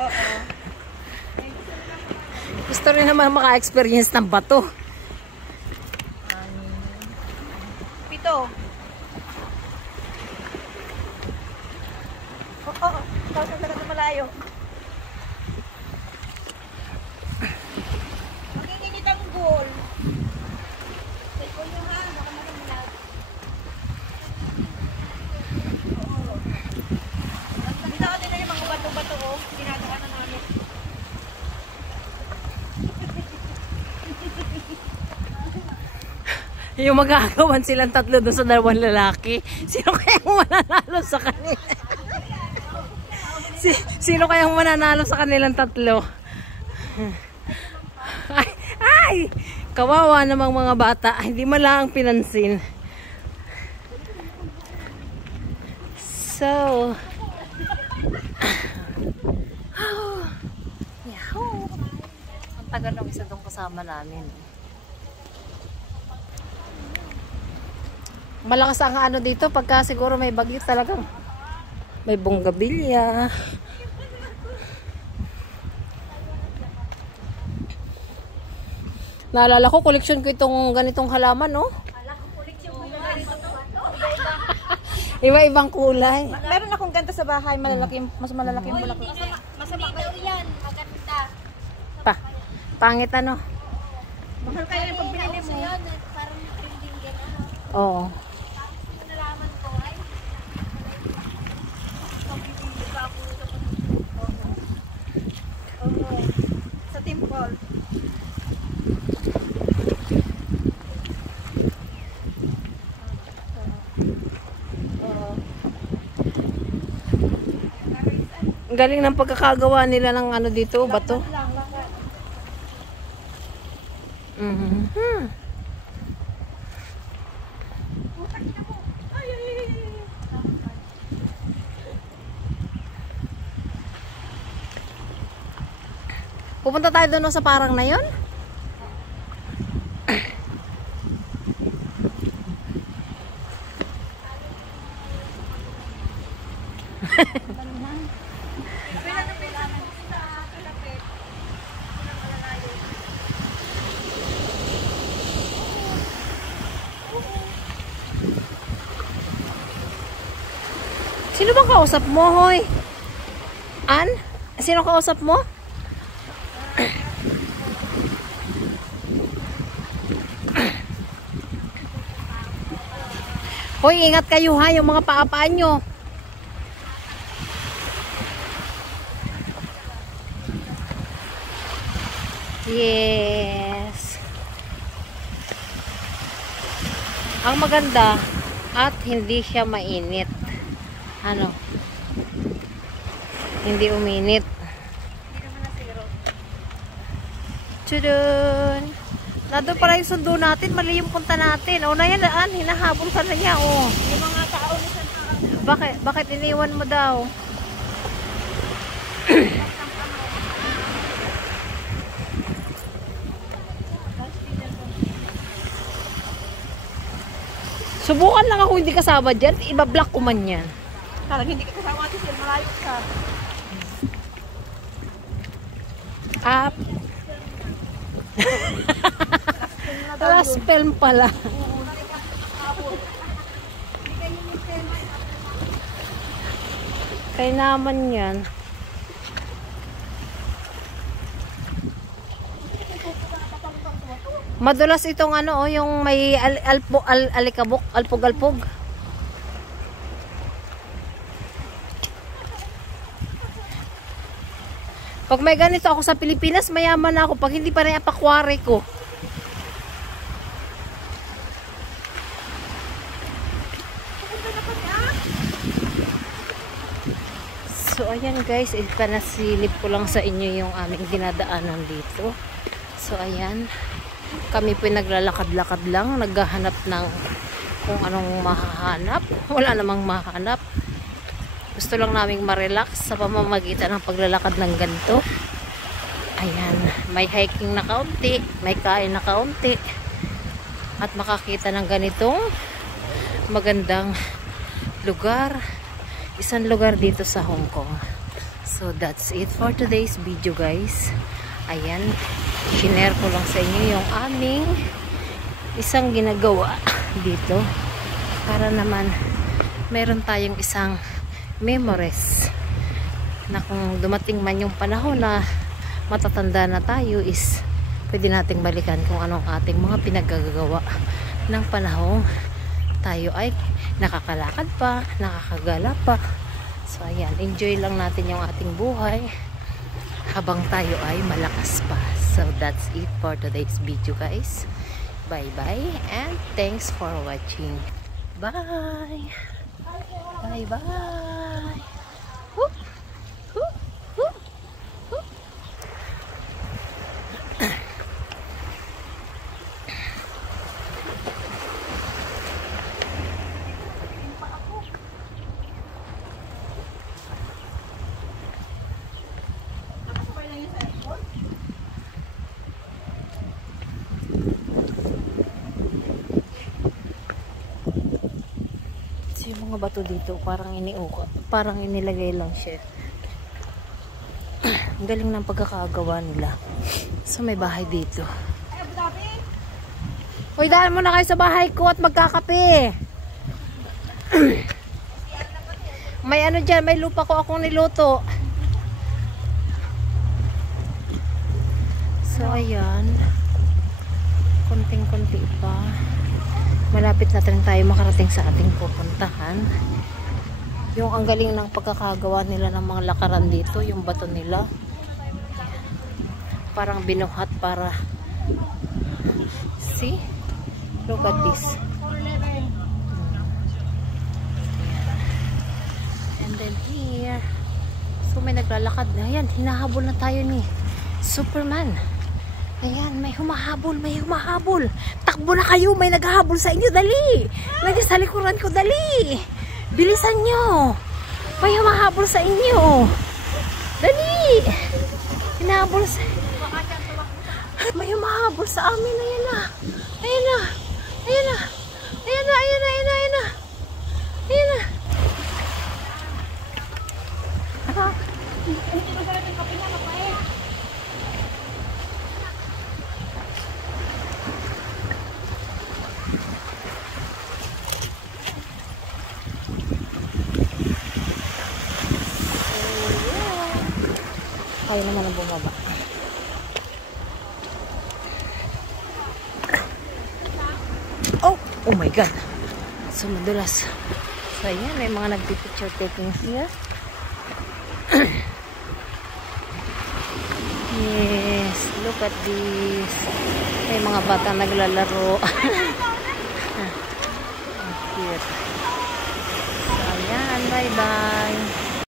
Oo. Gusto rin naman maka-experience ng bato. 7. Oo. Tapos na talaga malayo. Maginginit ang goal. Dito nila yung mga bato-bato oh. Dinadaanan namin. Yung magkakawan silang tatlo doon sa dalawang lalaki. Sino kayang mananalo sa kanila? Sino kayang mananalo sa kanilang tatlo? Ay! Kawawa namang mga bata. Hindi man lang pinansin. So, ang tagal ng isa doon kasama namin. Malakas ang ano dito pagka siguro may bagyo talagang may bonggabilya. Naalala ko, koleksyon ko itong ganitong halaman, no? Iba-ibang kulay. Meron akong ganito sa bahay, malalaking, mas malalaking bulaklak. Masama daw yan, maganda. Pangit ano? Mahal kayo yung pagbili mo. Parang trending yan, ano. Oo. Nalaman ko ay. Sa temple. Ang galing ng pagkakagawa nila ng ano dito, bato. Pupunta tayo doon sa parang na yun? Sino bang kausap mo, hoy? An? Sino kausap mo? Hoy, ingat kayo ha, yung mga paapaan nyo. Yes. Ang maganda at hindi siya mainit. Ano? Hindi uminit. Tudun. Nandun pala yung sundo natin, mali yung punta natin. O na yan, hinahabol ka na niya. O. Yung mga tao na sa Bakit iniwan mo daw? Subukan lang ako hindi kasama dyan. Iba-block ko man yan. Parang hindi ka kasama natin sila, malayo ka. Up. Last film pala. Kaya naman yan. Madulas itong ano, yung may alikabok, alpog-alpog. Pag may ganito ako sa Pilipinas, mayaman ako. Pag hindi pa rin apakwari ko. So, ayan guys. Ipanasilip ko lang sa inyo yung aming dinadaanan dito. So, ayan. Kami po naglalakad-lakad lang. Naghahanap ng kung anong mahahanap. Wala namang mahanap. Gusto lang naming ma-relax sa pamamagitan ng paglalakad ng ganito. Ayan, may hiking na kaunti, may kain na kaunti. At makakita ng ganitong magandang lugar. Isang lugar dito sa Hong Kong. So, So that's it for today's video guys. Ayan, shinare ko lang sa inyo yung aming isang ginagawa dito para naman meron tayong isang memories na kung dumating man yung panahon na matatanda na tayo is pwede nating balikan kung anong ating mga pinaggagawa ng panahong tayo ay nakakalakad pa, nakakagala pa. So ayan, enjoy lang natin yung ating buhay habang tayo ay malakas pa. So that's it for today's video guys. Bye bye and thanks for watching. Bye. Bye bye. Whoop. Whoop. Whoop. Whoop. Nakasabay lang yung cellphone. So, yung mga bato dito parang parang inilagay lang siya. Ang galing ng pagkakagawa nila. So may bahay dito. Ay, Abu Dhabi. Hoy, daan muna kayo sa bahay ko at magkakape. May ano dyan, may lupa ko akong niluto. So ayan, konting-konti pa. Malapit na rin tayo makarating sa ating pupuntahan. Yung ang galing ng pagkakagawa nila ng mga lakaran dito, yung bato nila parang binuhat para see, look at this. And then here, so may naglalakad na. Ayan, hinahabol na tayo ni Superman. Ayan, may humahabol, may humahabol. Takbo na kayo, may naghahabol sa inyo, dali. Nandiyan sa likuran ko, dali. Bilisan nyo. May humahabol sa inyo. Dali. Hinahabol sa... May humahabol sa amin. Ayan na. Ayan na. Ayan na. Ayan na, ayan na, ayan na, ayan na. Ayan na. Hindi ko sarap yung kape na, mapait. Kaya naman ang bumaba. Oh my god. So madulas. So ayan, may mga nagpipicture taking here. Yes, look at this. May mga bata naglalaro. Cute. So ayan, bye bye.